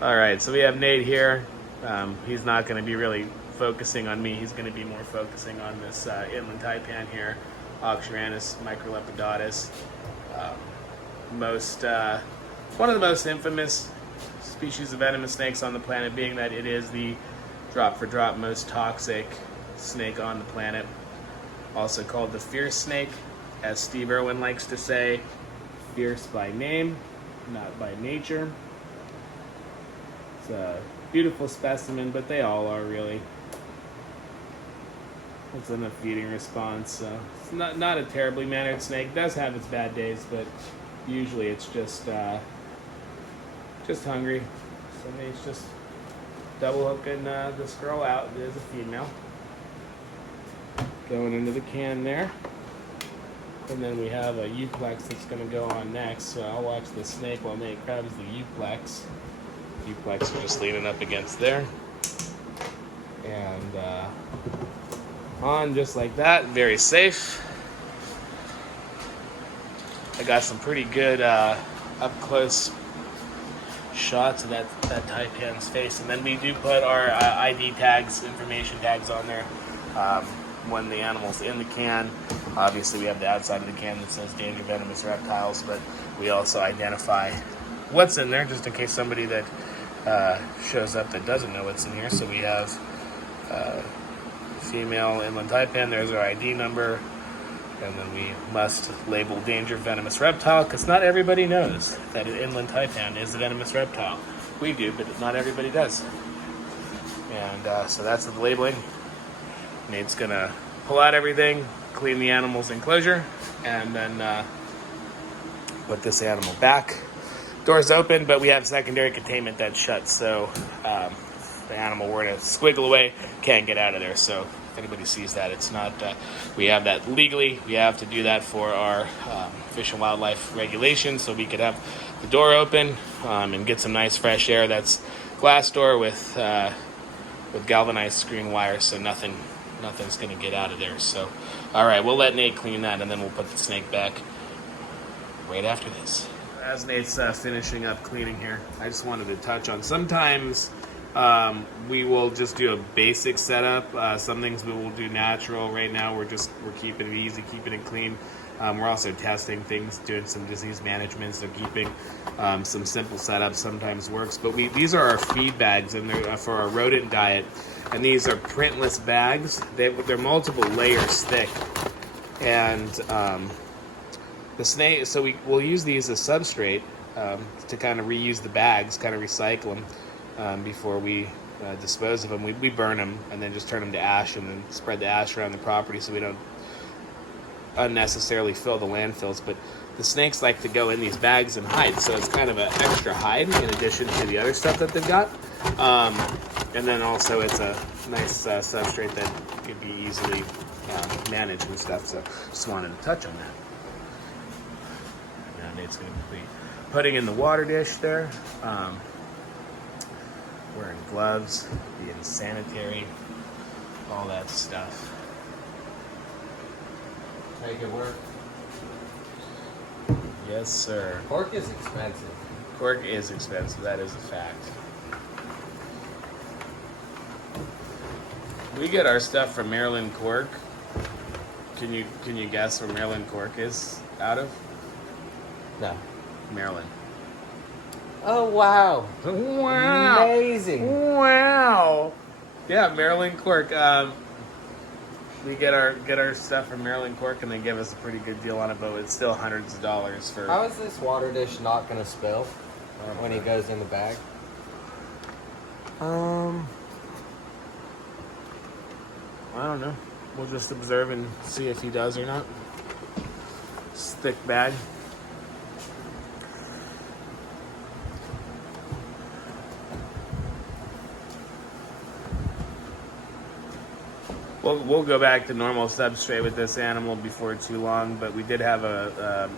Alright, so we have Nate here. He's not going to be really focusing on me. He's going to be more focusing on this inland taipan here, Oxyuranus microlepidatus. One of the most infamous species of venomous snakes on the planet, being that it is the drop-for-drop most toxic snake on the planet. Also called the fierce snake, as Steve Irwin likes to say, fierce by name, not by nature. It's a beautiful specimen, but they all are really. It's in a feeding response, so it's not a terribly mannered snake. It does have its bad days, but usually it's just hungry. So it's just double hooking this girl out. It is a female. Going into the can there. And then we have a euplex that's going to go on next. So I'll watch the snake while Nate grabs the euplex. Euplex are just leaning up against there. And on just like that, very safe. I got some pretty good up close shots of that Taipan's face, and then we do put our ID tags, information tags on there when the animal's in the can. Obviously, we have the outside of the can that says danger venomous reptiles, but we also identify what's in there just in case somebody that shows up that doesn't know what's in here. So we have female inland taipan. There's our ID number. And then we must label danger venomous reptile, because not everybody knows that an inland taipan is a venomous reptile. We do, but not everybody does. And so that's the labeling. Nate's gonna pull out everything, clean the animal's enclosure, and then put this animal back. Door's open, but we have secondary containment that's shut, so if the animal were to squiggle away, can't get out of there. So if anybody sees that, it's not, we have that legally. We have to do that for our Fish and Wildlife regulations, so we could have the door open and get some nice fresh air. That's glass door with galvanized screen wire, so nothing's going to get out of there. So, all right, we'll let Nate clean that, and then we'll put the snake back right after this. As Nate's finishing up cleaning here, I just wanted to touch on, sometimes we will just do a basic setup. Some things we will do natural. Right now we're keeping it easy, keeping it clean. We're also testing things, doing some disease management, so keeping some simple setups sometimes works. But these are our feed bags, and they're for our rodent diet. And these are printless bags. They're multiple layers thick. And the snake, so we'll use these as substrate to kind of reuse the bags, kind of recycle them before we dispose of them. We burn them and then just turn them to ash, and then spread the ash around the property so we don't unnecessarily fill the landfills. But the snakes like to go in these bags and hide, so it's kind of an extra hide in addition to the other stuff that they've got. And then also it's a nice substrate that could be easily managed and stuff. So just wanted to touch on that. Now Nate's going to be putting in the water dish there. Wearing gloves, being sanitary, all that stuff. Make it work. Yes, sir. Cork is expensive. Cork is expensive. That is a fact. We get our stuff from Maryland cork. Can you guess where Maryland cork is out of? No. Maryland. Oh wow! Wow! Amazing! Wow! Yeah, Maryland cork. We get our stuff from Maryland cork, and they give us a pretty good deal on it, but it's still hundreds of dollars for. How is this water dish not going to spill when he goes in the bag? I don't know. We'll just observe and see if he does or not. It's a thick bag. We'll go back to normal substrate with this animal before too long, but we did have a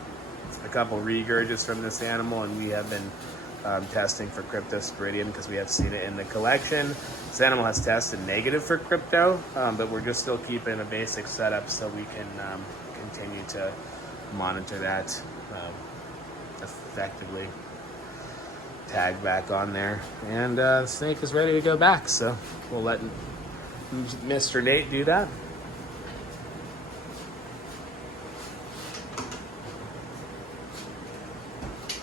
couple regurgits from this animal, and we have been testing for cryptosporidium because we have seen it in the collection. This animal has tested negative for crypto, but we're just still keeping a basic setup so we can continue to monitor that effectively. Tag back on there, and the snake is ready to go back, so we'll let Mr. Nate do that.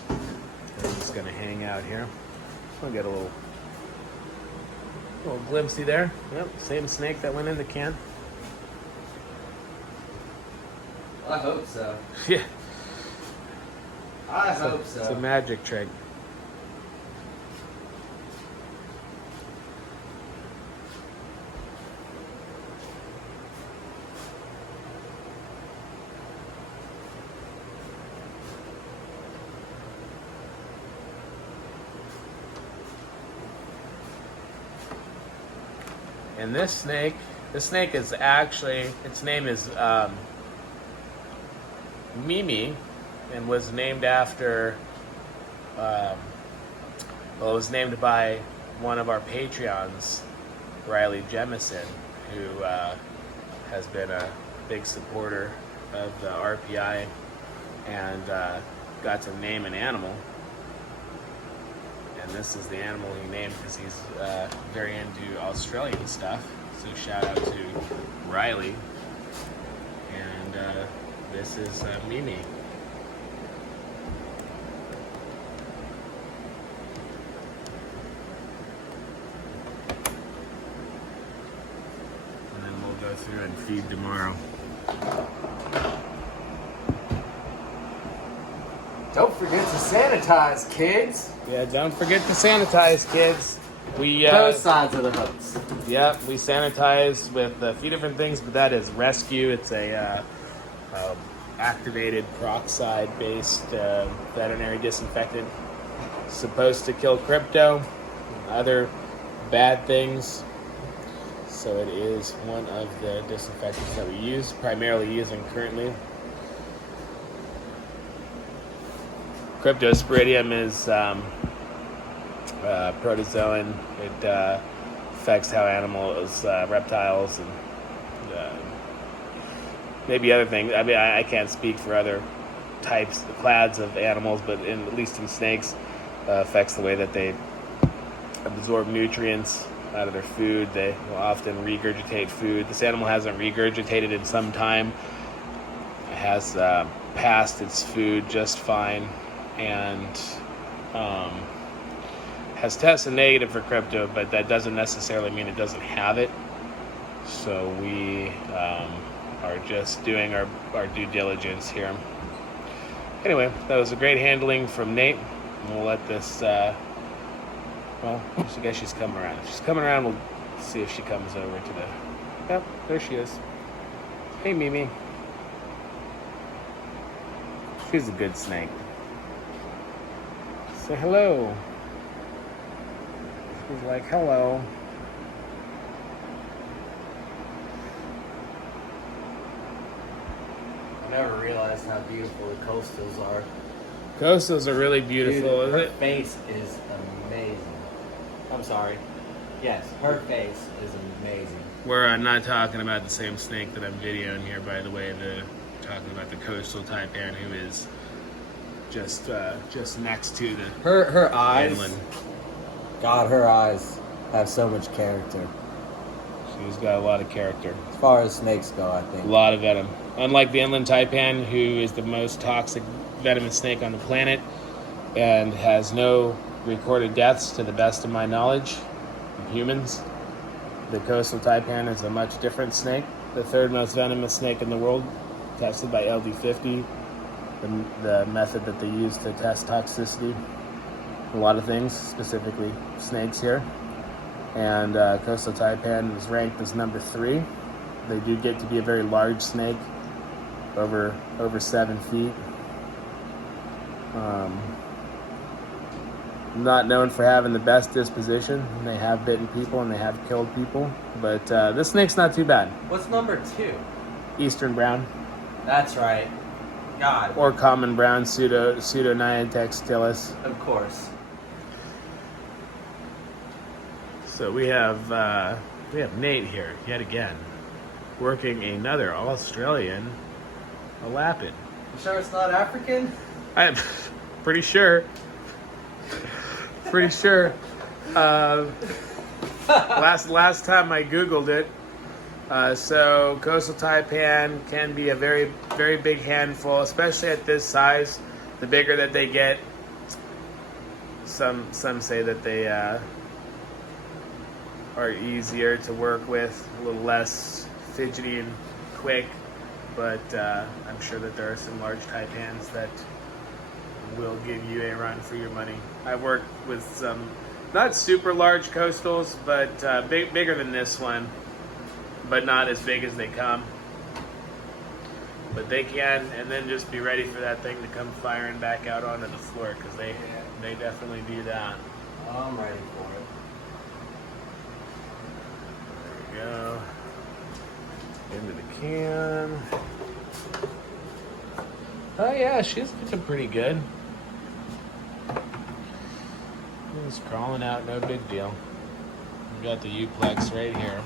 I'm just gonna hang out here. I'll get a little glimpsey there. Yep, same snake that went in the can. I hope so. Yeah, I hope so. it's a magic trick. And this snake is actually, its name is Mimi, and was named after, it was named by one of our Patreons, Riley Jemison, who has been a big supporter of the RPI and got to name an animal. And this is the animal he named because he's very into Australian stuff. So shout out to Riley. And this is Mimi. And then we'll go through and feed tomorrow. Don't forget to sanitize, kids. Yeah, don't forget to sanitize, kids. We Both sides of the hooks. yeah, we sanitize with a few different things, but that is Rescue. It's a activated peroxide-based veterinary disinfectant, supposed to kill crypto and other bad things. So it is one of the disinfectants that we use, primarily using currently. Cryptosporidium is protozoan. It affects how animals, reptiles, and maybe other things. I mean, I can't speak for other types, clades of animals, but at least in snakes, affects the way that they absorb nutrients out of their food. They will often regurgitate food. This animal hasn't regurgitated in some time. It has passed its food just fine, and has tested negative for crypto, but that doesn't necessarily mean it doesn't have it. So we are just doing our due diligence here. Anyway, that was a great handling from Nate. We'll let this, well, I guess she's coming around. If she's coming around, we'll see if she comes over to the, yep, there she is. Hey, Mimi. She's a good snake. Say hello. She's like, hello. I never realized how beautiful the coastals are. Coastals are really beautiful, Dude, her isn't it? face is amazing. I'm sorry. Yes, her face is amazing. We're not talking about the same snake that I'm videoing here, by the way. We're talking about the coastal Taipan, who is just next to the Her eyes. inland. God, her eyes have so much character. She's got a lot of character. As far as snakes go, I A think. lot of venom. Unlike the inland Taipan, who is the most toxic venomous snake on the planet and has no recorded deaths to the best of my knowledge in humans, the coastal Taipan is a much different snake. The third most venomous snake in the world, tested by LD50, the method that they use to test toxicity. A lot of things, specifically snakes here. And coastal Taipan is ranked as number 3. They do get to be a very large snake, over 7 feet. Not known for having the best disposition. They have bitten people and they have killed people, but this snake's not too bad. What's number 2? Eastern brown, That's right. God. or common brown, Pseudonyatex stylus. Of course. So we have Nate here yet again, working another Australian Lapin. You sure it's not African? I'm pretty sure. Pretty sure. Last time I Googled it. So coastal taipan can be a very, very big handful, especially at this size. The bigger that they get, some say that they are easier to work with, a little less fidgety and quick. But I'm sure that there are some large taipans that will give you a run for your money. I've worked with some not super large coastals, but bigger than this one, but not as big as they come. But they can, and then just be ready for that thing to come firing back out onto the floor, because they definitely do that. I'm ready for it. There we go. Into the can. Oh yeah, she's looking pretty good. It's crawling out, no big deal. We got the Uplex right here.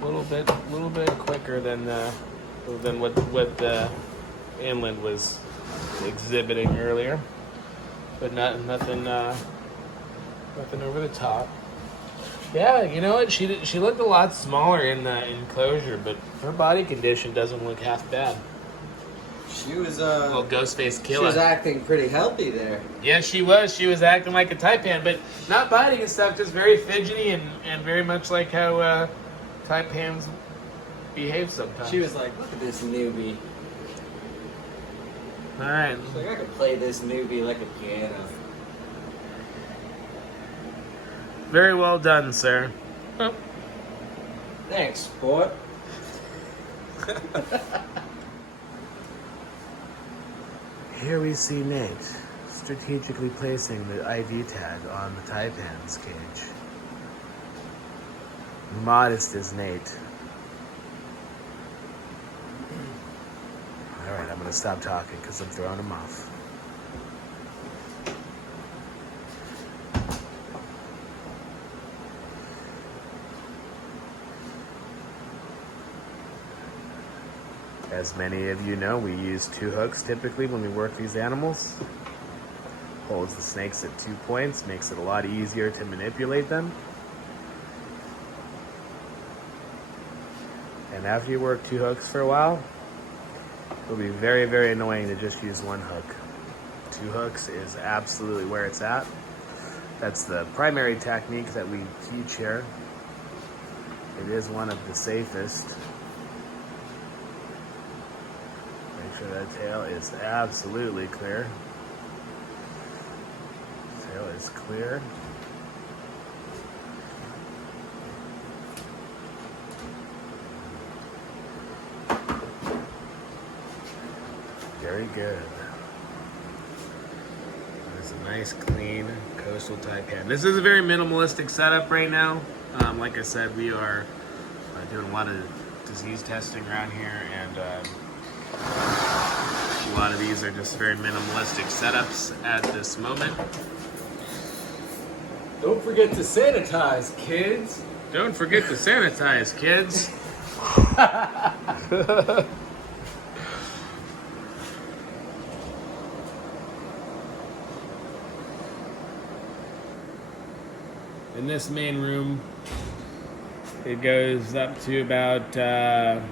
A little bit quicker than what the inland was exhibiting earlier, but nothing over the top. Yeah, you know what? She looked a lot smaller in the enclosure, but her body condition doesn't look half bad. She was Little ghost face killer. She was acting pretty healthy there. Yeah, she was. She was acting like a Taipan, but not biting and stuff. Just very fidgety and very much like how Taipans behave sometimes. She was like, "Look at this newbie." All right. She's like, "I could play this newbie like a piano." Very well done, sir. Oh. Thanks, sport. Here we see Nate strategically placing the ID tag on the Taipan's cage. Modest as Nate. Alright, I'm gonna stop talking because I'm throwing him off. As many of you know, we use 2 hooks typically when we work these animals. Holds the snakes at 2 points, makes it a lot easier to manipulate them. And after you work 2 hooks for a while, it'll be very, very annoying to just use 1 hook. 2 hooks is absolutely where it's at. That's the primary technique that we teach here. It is one of the safest. Make sure that tail is absolutely clear. Tail is clear. Very good. That's a nice, clean coastal taipan. This is a very minimalistic setup right now. Like I said, we are doing a lot of disease testing around here, and a lot of these are just very minimalistic setups at this moment. Don't forget to sanitize, kids. Don't forget to sanitize, kids. In this main room, it goes up to about the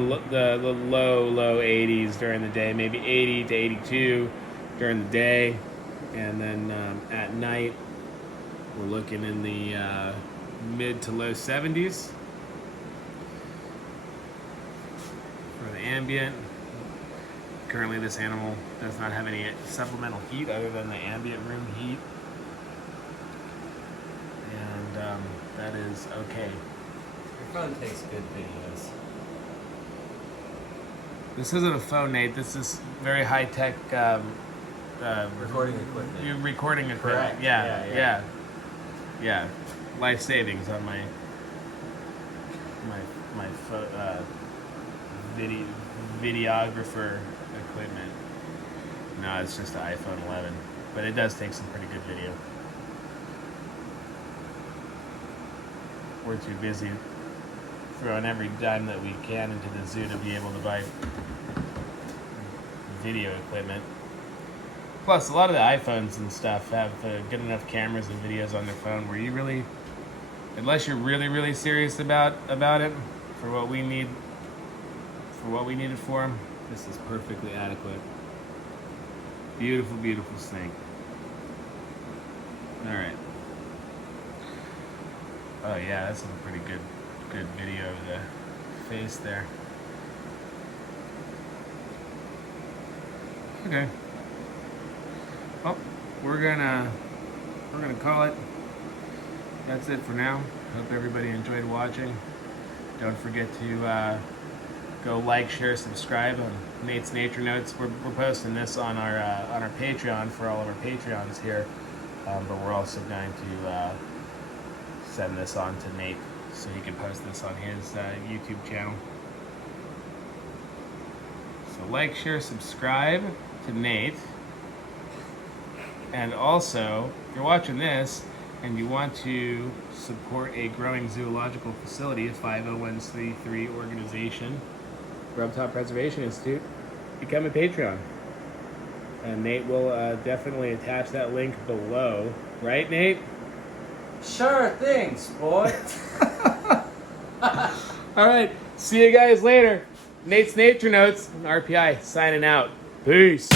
low 80s during the day, maybe 80 to 82 during the day, and then at night we're looking in the mid to low 70s for the ambient. Currently, this animal does not have any supplemental heat other than the ambient room heat. And that is okay. Your phone takes good videos. This isn't a phone, Nate. This is very high tech Recording equipment. Recording equipment. Correct. Yeah. Life savings on my videographer equipment. No, it's just the iPhone 11, but it does take some pretty good video. we're too busy throwing every dime that we can into the zoo to be able to buy video equipment. Plus, a lot of the iPhones and stuff have good enough cameras and videos on their phone where you really, unless you're really serious about it, for what we need it for, this is perfectly adequate. Beautiful, beautiful snake. All right. Oh yeah, that's a pretty good video of the face there. Okay. Well, we're gonna call it. That's it for now. Hope everybody enjoyed watching. Don't forget to go like, share, subscribe on Nate's Nature Notes. We're posting this on our Patreon for all of our Patreons here, but we're also going to send this on to Nate so he can post this on his YouTube channel. So like, share, subscribe to Nate. And also, if you're watching this and you want to support a growing zoological facility, a 501c3 organization, Reptile Preservation Institute, become a Patreon. And Nate will definitely attach that link below. Right, Nate? Sure thing, sport. All right. See you guys later. Nate's Nature Notes, RPI, signing out. Peace.